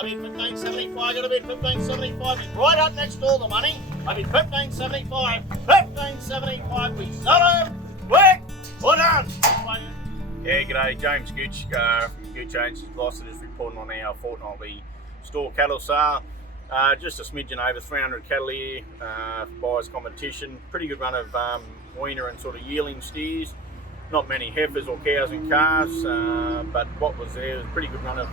I bid 15.75, got a bid 15.75. It's right up next to all the money. I bid 15.75, 15.75. We sell them. Quick, put on. Yeah, g'day, James Gooch from Gooch Agencies Gloucester, just reporting on our fortnightly store cattle sale. Just a smidgen over 300 cattle here, buyers competition. Pretty good run of weaner and sort of yearling steers. Not many heifers or cows and calves, but what was there was a pretty good run of,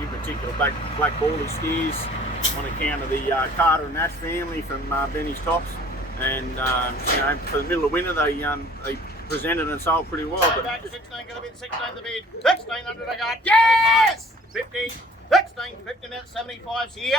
in particular, black baldy steers on account of the Carter and Ash family from Benny's Tops. And you know, for the middle of winter, they presented and sold pretty well. But 16 got a bid, 16 the bid, 1600 I got. Yes! 50, 16, 15 out 75's here.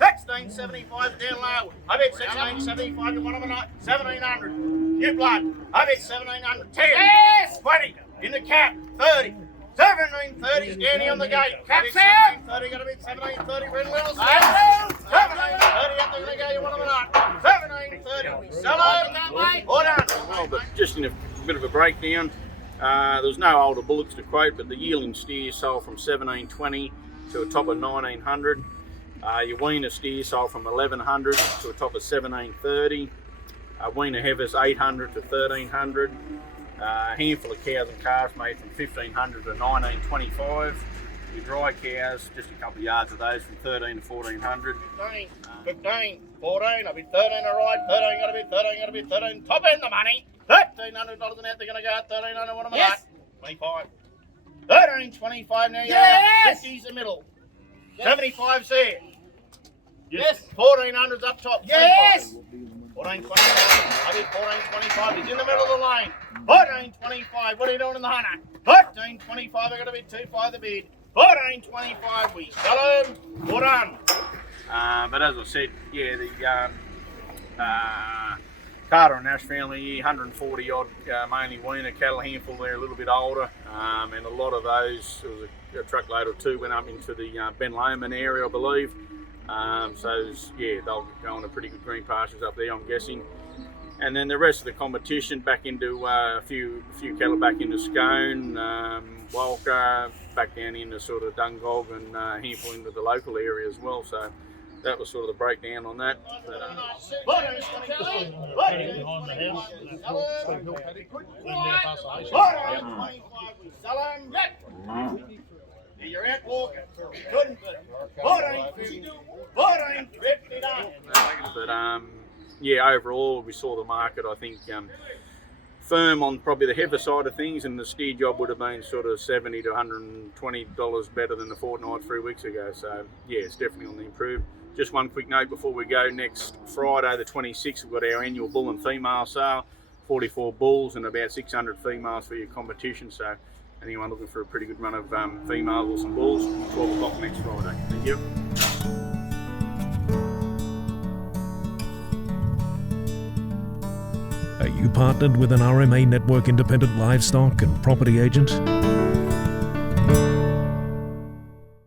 16.75 down low. I bet 16.75 to one of them. 1700. New blood. I bet 1700. 10. Yes! 20. In the cap. 30. 1730's Danny on the gate. Cap's out. 1730 got a bit. 1730. Red Little. 1730 up there. They go. You want them or not? 1730. Sell over that way. Or done. Well, but just in a bit of a breakdown, there was no older bullocks to quote, but the yearling steers sold from 1720 to a top of 1900. Your weaner steer sold from 1100 to a top of 1730. Weaner heifers 800 to 1300. A handful of cows and calves made from 1500 to 1925. Your dry cows, just a couple of yards of those from 13 to 1400. 15, 15, 14. I bid 13 a ride. 13 got a bid. 13 got a bid. 13. Top end the money. $1,300 an out. They're going to go. 1300. What am I at? 25. 13.25 now. Yes! 50's the middle. 75's there. Yes. 1400's up top. Yes. 14.25. I did 14.25. He's in the middle of the lane. 14.25. What are you doing in the hunter? 13.25. I got to bid 2.5 the bid. 14.25. We sell him. Put on. But as I said, yeah, the Carter and Ash family, 140 odd, mainly weaner cattle, handful there, a little bit older, and a lot of those, there was a truckload or two went up into the Ben Lomond area, I believe. So yeah, they'll go on to pretty good green pastures up there, I'm guessing. And then the rest of the competition back into a few cattle back into Scone, Walker, back down into sort of Dungog, and a handful into the local area as well. So that was sort of the breakdown on that. You're out walking. Couldn't put it. 14.50. 14.50 done. But yeah, overall we saw the market, I think, firm on probably the heifer side of things, and the steer job would have been sort of $70 to $120 better than the fortnight 3 weeks ago. So yeah, it's definitely on the improve. Just one quick note before we go, next Friday the 26th we've got our annual bull and female sale, 44 bulls and about 600 females for your competition. So anyone looking for a pretty good run of females or some bulls, 12 o'clock next Friday. Thank you. Are you partnered with an RMA Network independent livestock and property agent?